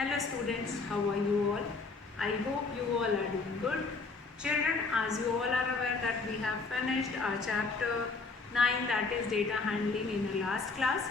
Hello students, how are you all? I hope you all are doing good. Children, as you all are aware that we have finished our chapter 9, that is data handling, in our last class,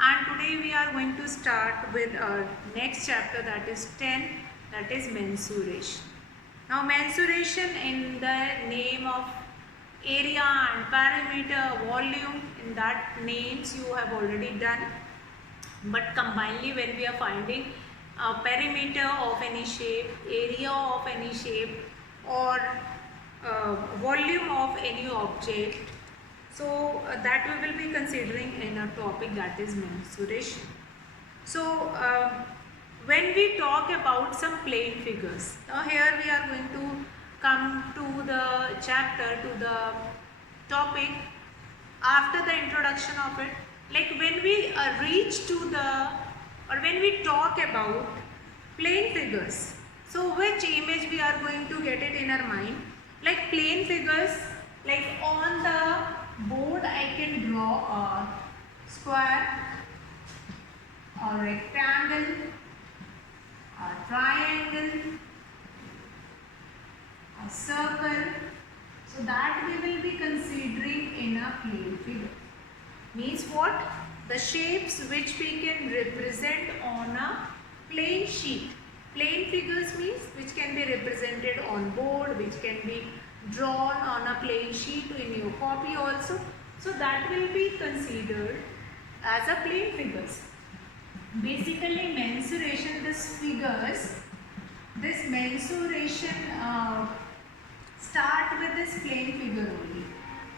and today we are going to start with our next chapter, that is 10, that is mensuration. Now mensuration, in the name of area and perimeter, volume, in that names you have already done, but combinedly when we are finding perimeter of any shape, area of any shape, or volume of any object, so that we will be considering in a topic, that is mensuration. So when we talk about some plane figures, now here we are going to come to the chapter, to the topic after the introduction of it. Like when we reach to the, or when we talk about plane figures, so which image we are going to get it in our mind? Like plane figures, like on the board I can draw a square, a rectangle, a triangle, a circle. So that we will be considering in a plane figure. Means what? The shapes which we can represent on a plane sheet. Plane figures means which can be represented on board, which can be drawn on a plane sheet in your copy also. So that will be considered as a plane figures. Basically mensuration, this mensuration start with this plane figure only.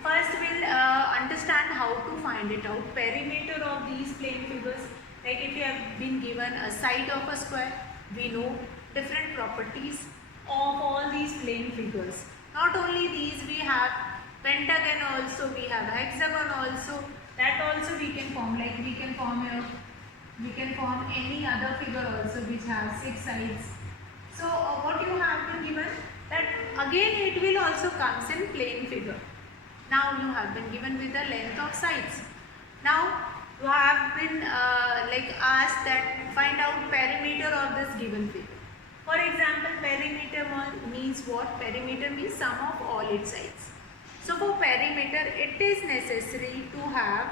First we'll understand how to find it out. Perimeter of these plane figures, like if you have been given a side of a square, we know different properties of all these plane figures. Not only these, we have pentagon also, we have hexagon also, that also we can form, like we can form any other figure also which has 6 sides. So what you have been given, that again it will also comes in plane figure. Now you have been given with the length of sides. Now you have been like asked that find out perimeter of this given figure. For example, perimeter means what? Perimeter means sum of all its sides. So for perimeter, it is necessary to have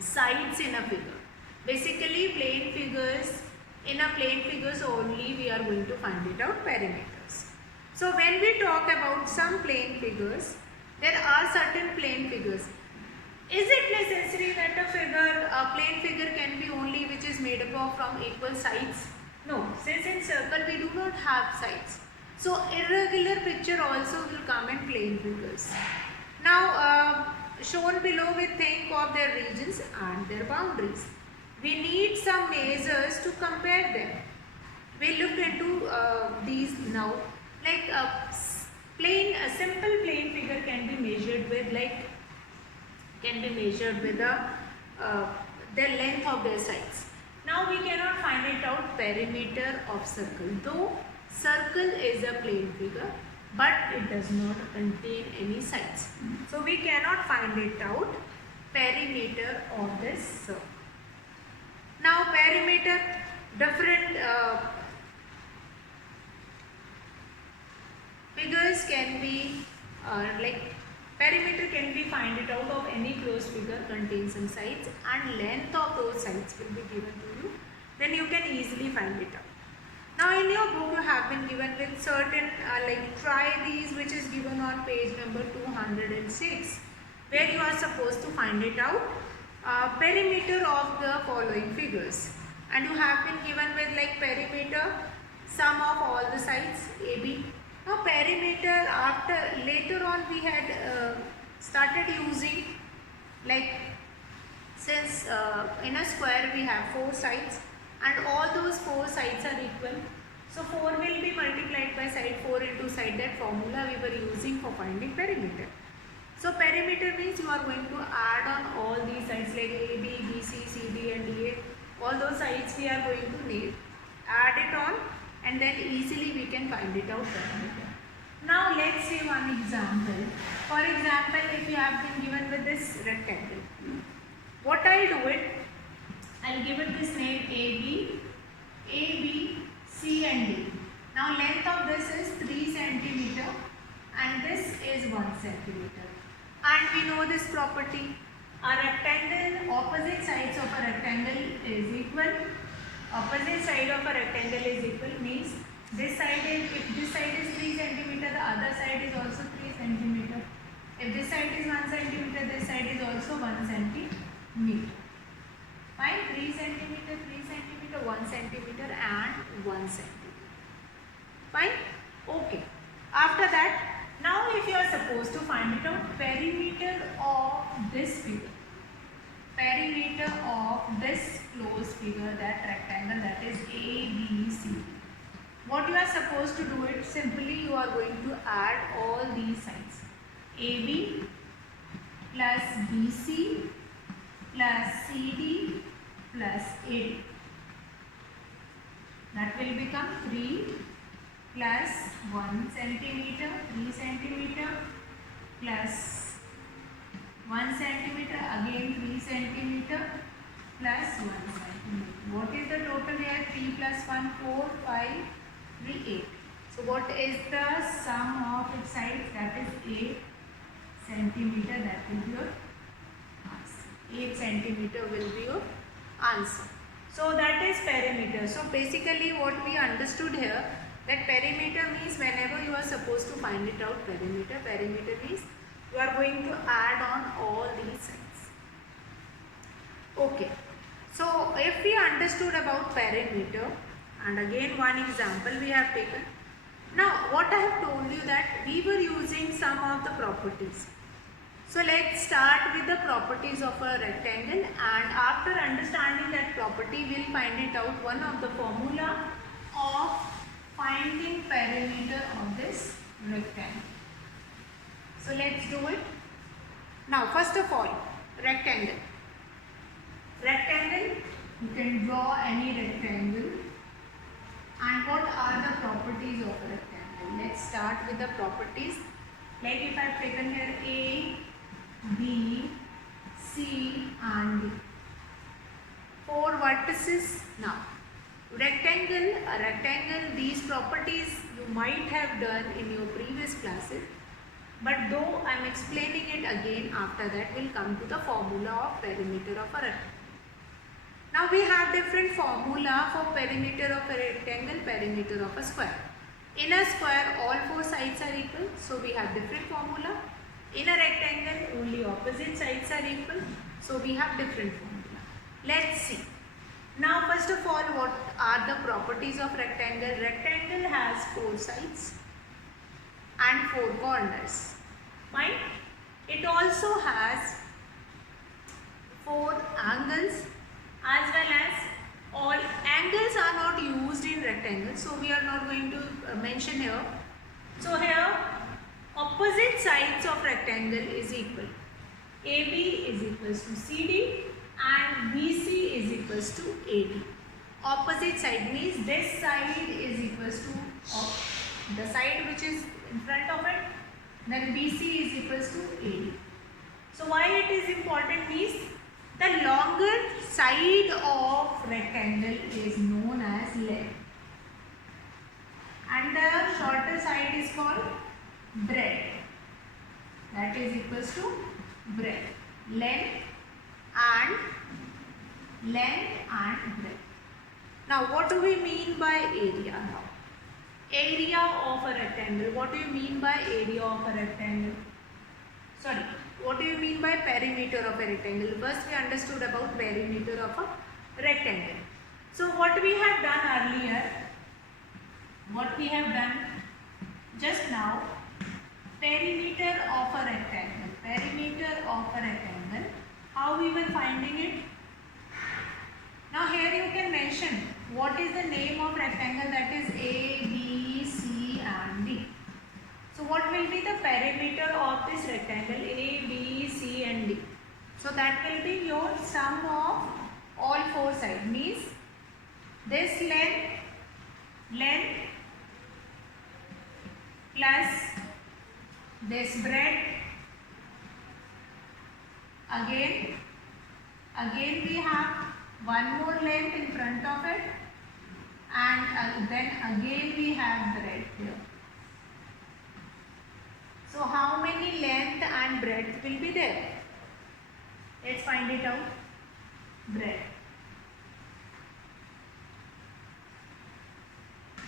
sides in a figure. Basically plane figures, in a plane figures only we are going to find it out, perimeters. So when we talk about some plane figures, there are certain plane figures. Is it necessary that a plane figure can be only which is made up of from equal sides? No, since in circle we do not have sides. So irregular picture also will come in plane figures. Now shown below, we think of their regions and their boundaries. We need some measures to compare them. We look into these now. Like a simple plane figure can be measured with the length of their sides. Now we cannot find it out perimeter of circle, though circle is a plane figure, but it does not contain any sides. So we cannot find it out perimeter of this circle. Now perimeter, different figures can be like perimeter can be find it out of any closed figure contains some sides, and length of those sides will be given to you. Then you can easily find it out. Now in your book you have been given with certain like try these, which is given on page number 206, where you are supposed to find it out perimeter of the following figures, and you have been given with like perimeter sum of all the sides AB. Now perimeter, after later on we had started using, like since in a square we have 4 sides and all those 4 sides are equal, so 4 will be multiplied by side, 4 into side, that formula we were using for finding perimeter. So perimeter means you are going to add on all these sides like A, B, B, C, C, D and D, A. All those sides we are going to add it on, and then easily we can find it out perimeter. Now let's see one example. For example, if you have been given with this rectangle, what I'll do it, I'll give it this name AB, AB And we know this property. A rectangle, opposite sides of a rectangle is equal. Opposite side of a rectangle is equal means this side is, if this side is 3 cm, the other side is also 3 cm. If this side is 1 cm, this side is also 1 cm. Fine, 3 cm, 3 cm, 1 cm and 1 cm. Fine? Okay. After that, now if you are supposed to find it out, perimeter of this figure. Perimeter of this closed figure, that rectangle, that is ABC. What you are supposed to do it, simply you are going to add all these sides. AB plus BC plus CD plus AD. That will become 3 plus 1 centimeter, 3 centimeter plus 1 centimeter, again 3 centimeter plus 1 centimeter. What is the total here? 3 plus 1, 4, 5, 3, 8. So what is the sum of its sides? That is 8 centimeter. That will be your answer. 8 centimeter will be your answer. So that is perimeter. So basically what we understood here, that perimeter means whenever you are supposed to find it out, perimeter means you are going to add on all these sides. Okay. So if we understood about perimeter, and again one example we have taken. Now what I have told you that we were using some of the properties. So let's start with the properties of a rectangle, and after understanding that property we will find it out one of the formula of finding perimeter of this rectangle. So let's do it. Now first of all, rectangle. Rectangle, you can draw any rectangle. And what are the properties of a rectangle? Let's start with the properties. Like if I have taken here A, B, C and D. 4 vertices. Now, a rectangle, these properties you might have done in your previous classes. But though I am explaining it again, after that we will come to the formula of perimeter of a rectangle. Now we have different formula for perimeter of a rectangle, perimeter of a square. In a square, all 4 sides are equal, so we have different formula. In a rectangle, only opposite sides are equal, so we have different formula. Let's see. Now first of all, what are the properties of rectangle? Rectangle has 4 sides and 4 corners. Fine. It also has 4 angles, as well as all angles are not used in rectangle, so we are not going to mention here. So here opposite sides of rectangle is equal. AB is equals to CD and BC is equals to AD. Opposite side means this side is equals to the side which is in front of it, then BC is equals to AD. So why it is important means the longer side of rectangle is known as length and the shorter side is called breadth. That is equals to breadth. Length and breadth. Now what do we mean by area now? Area of a rectangle. What do you mean by area of a rectangle? Sorry. What do you mean by perimeter of a rectangle? First we understood about perimeter of a rectangle. So what we have done earlier, just now, perimeter of a rectangle. How we were finding it? Now here you can mention what is the name of rectangle, that is A, B, C and D. So what will be the perimeter of this rectangle A, B, C and D? So that will be your sum of all 4 sides, means this length plus this breadth, again we have one more length in front of it, and then again we have breadth here. So how many length and breadth will be there? find it out. Breadth.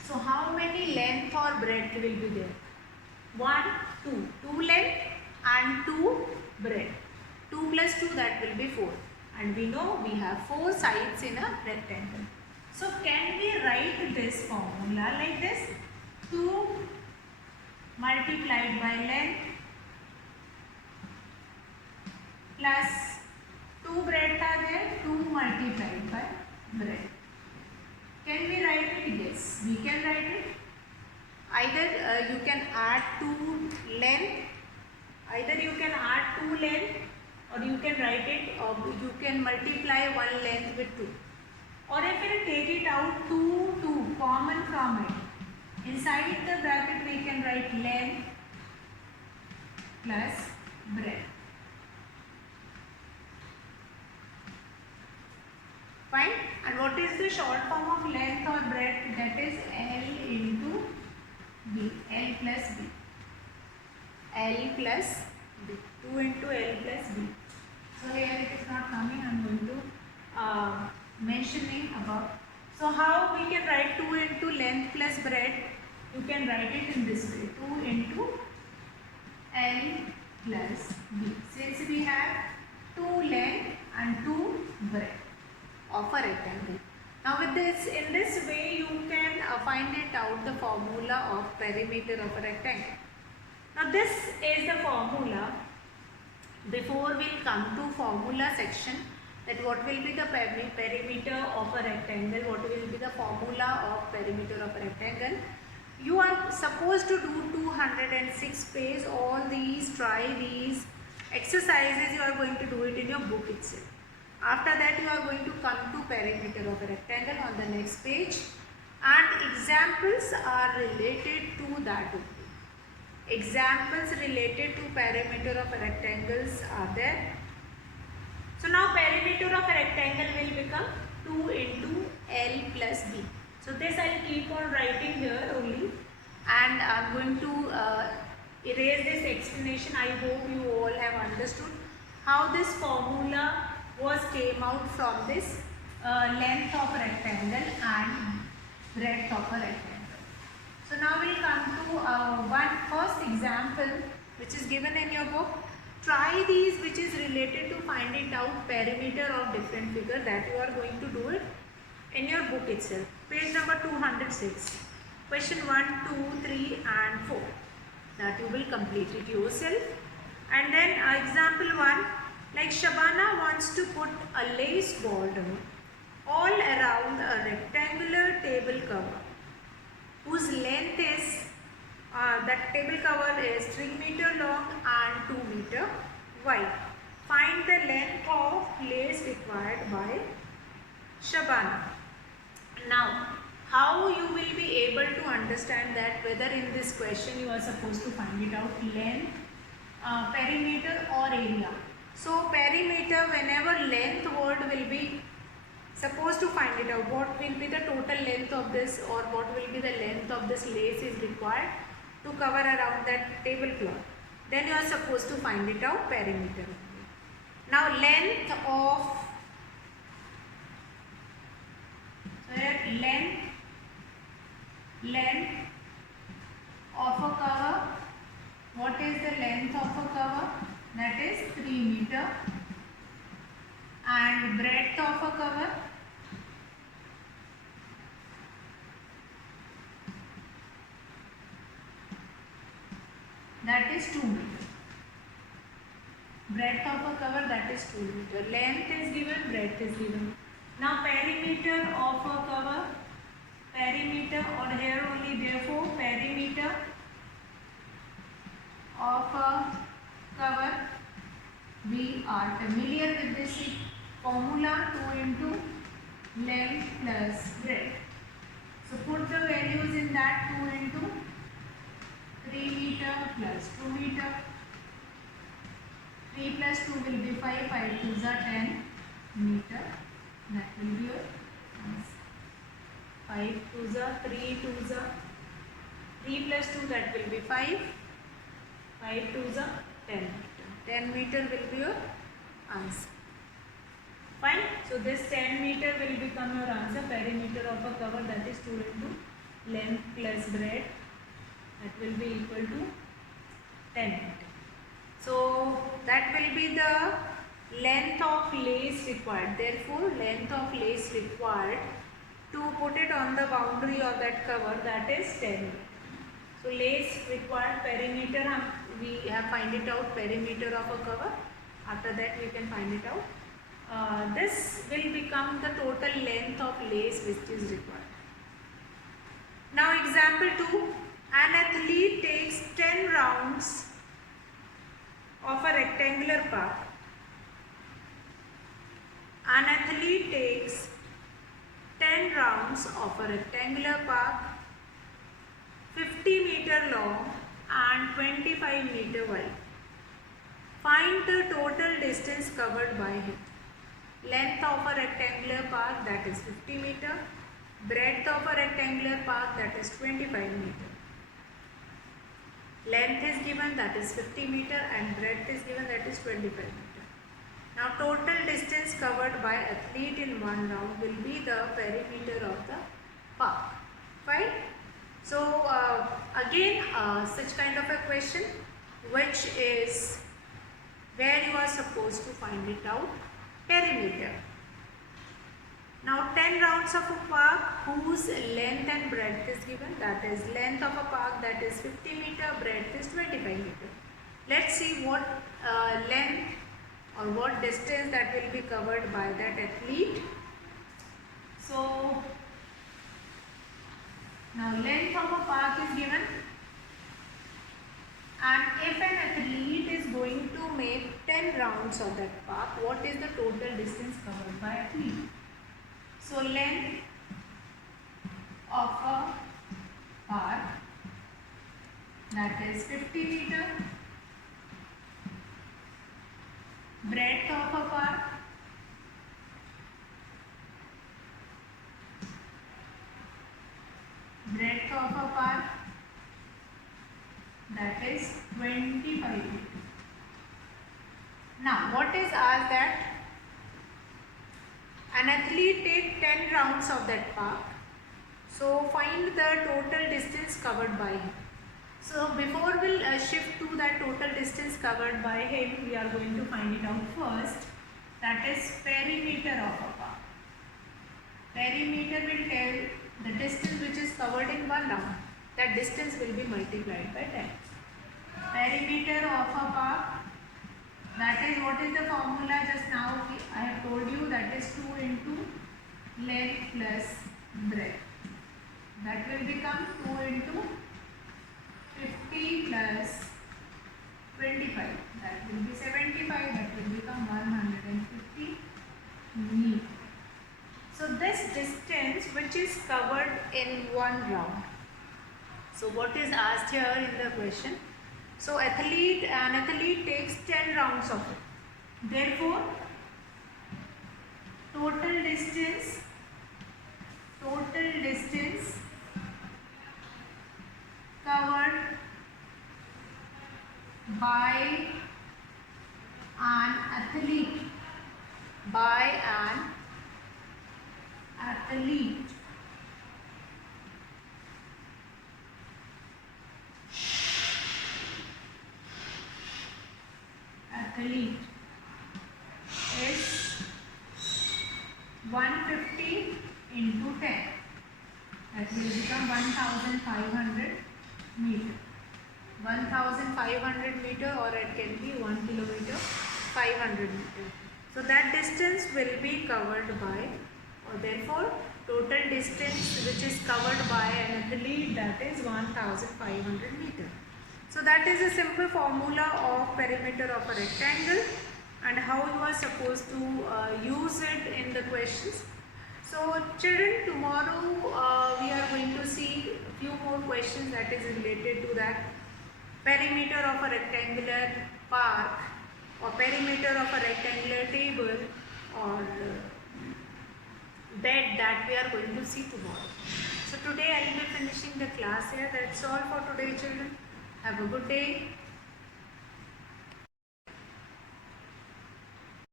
So how many length or breadth will be there? 1, 2. 2 length and 2 breadth. 2 plus 2, that will be 4. And we know we have 4 sides in a rectangle. So can we write this formula like this? 2 multiplied by length plus 2 breadth are there, 2 multiplied by breadth. Can we write it? Yes, we can write it. Either you can add 2 length, or you can write it, or you can multiply 1 length with 2. Or if you take it out 2 common from it, inside the bracket we can write length plus breadth. Fine. And what is the short form of length or breadth? That is L into B. L plus B. L plus B. 2 into L plus B. So here it is not coming. I am going to mentioning above. So how we can write 2 into length plus breadth? You can write it in this way. 2 into L plus B. Since we have 2 length and 2 breadth of a rectangle. Now with this, in this way you can find it out, the formula of perimeter of a rectangle. Now this is the formula. Before we'll come to formula section, that what will be the perimeter of a rectangle, what will be the formula of perimeter of a rectangle. You are supposed to do 206 page, all these, try these exercises, you are going to do it in your book itself. After that you are going to come to perimeter of a rectangle on the next page, and examples are related to that only. Examples related to perimeter of rectangles are there. So now perimeter of a rectangle will become 2 into L plus B. So this I will keep on writing here only, and I am going to erase this explanation. I hope you all have understood how this formula came out from this length of a rectangle and breadth of a rectangle. So now we will come to one first example which is given in your book. Try these, which is related to finding out perimeter of different figure, that you are going to do it in your book itself. Page number 206. Question 1, 2, 3 and 4. That you will complete it yourself. And then example 1. Like Shabana wants to put a lace border all around a rectangular table cover whose length is, that table cover is 3 meter long and 2 meter wide. Find the length of lace required by Shabana. Now, how you will be able to understand that whether in this question you are supposed to find it out length, perimeter or area. So perimeter, whenever length word will be supposed to find it out, what will be the total length of this, or what will be the length of this lace is required to cover around that tablecloth. Then you are supposed to find it out perimeter. Now length of, length of a cover. What is the length of a cover? That is 3 meter. And breadth of a cover, that is 2 meter. Breadth of a cover, that is 2 meter. Length is given, breadth is given. Now perimeter of a cover, perimeter, or here only, therefore perimeter of a cover, we are familiar with this formula, 2 into length plus breadth. So put the values in that, 2 into 3 meter plus 2 meter. 3 plus 2 will be 5, 5 2s are 10 meter. That will be your answer. 5 2s are 3 2s are 3 plus 2, that will be 5. 5 2s are 10 meter. 10 meter will be your answer. Fine. So this 10 meter will become your answer. Perimeter of a cover, that is 2 into length plus breadth, that will be equal to 10 meter. So that will be the length of lace required. Therefore, length of lace required to put it on the boundary of that cover, that is 10 meter. So lace required perimeter, we have find it out perimeter of a cover. After that we can find it out. This will become the total length of lace which is required. Now example 2, an athlete takes 10 rounds of a rectangular park. An athlete takes 10 rounds of a rectangular park, 50 meter long and 25 meter wide. Find the total distance covered by him. Length of a rectangular park, that is 50 meter. Breadth of a rectangular park, that is 25 meter. Length is given, that is 50 meter, and breadth is given, that is 25 meter. Now total distance covered by athlete in one round will be the perimeter of the park. Fine. So again such kind of a question which is where you are supposed to find it out, perimeter. Now 10 rounds of a park whose length and breadth is given, that is length of a park, that is 50 meter, breadth is 25 meter. Let's see what length or what distance that will be covered by that athlete. So now length of a park is given, and if an athlete is going to make 10 rounds of that park, what is the total distance covered by athlete? So length of a park, that is 50 meter, breadth of a park, breadth of a park, that is 25 meter. Now what is asked that an athlete take 10 rounds of that park. So find the total distance covered by him. So before we'll shift to that total distance covered by him, we are going to find it out first. That is perimeter of a park. Perimeter will tell the distance which is covered in one round. That distance will be multiplied by 10. Perimeter of a park, that is what is the formula just now I have told you, that is 2 into length plus breadth. That will become 2 into 50 plus 25. That will be 75. That will become 150 meter. So this distance which is covered in one round. So what is asked here in the question? So an athlete takes 10 rounds of it. Therefore, total distance covered by an athlete, is 150 into 10. That will become 1500 meter. 1500 meter, or it can be 1 kilometer, 500 meter. So that distance will be covered by, or therefore total distance which is covered by an athlete, that is 1500 meter. So that is a simple formula of perimeter of a rectangle and how you are supposed to use it in the questions. So children, tomorrow we are going to see a few more questions that is related to that perimeter of a rectangular park or perimeter of a rectangular table or bed, that we are going to see tomorrow. So today I will be finishing the class here. That's all for today, children. Have a good day.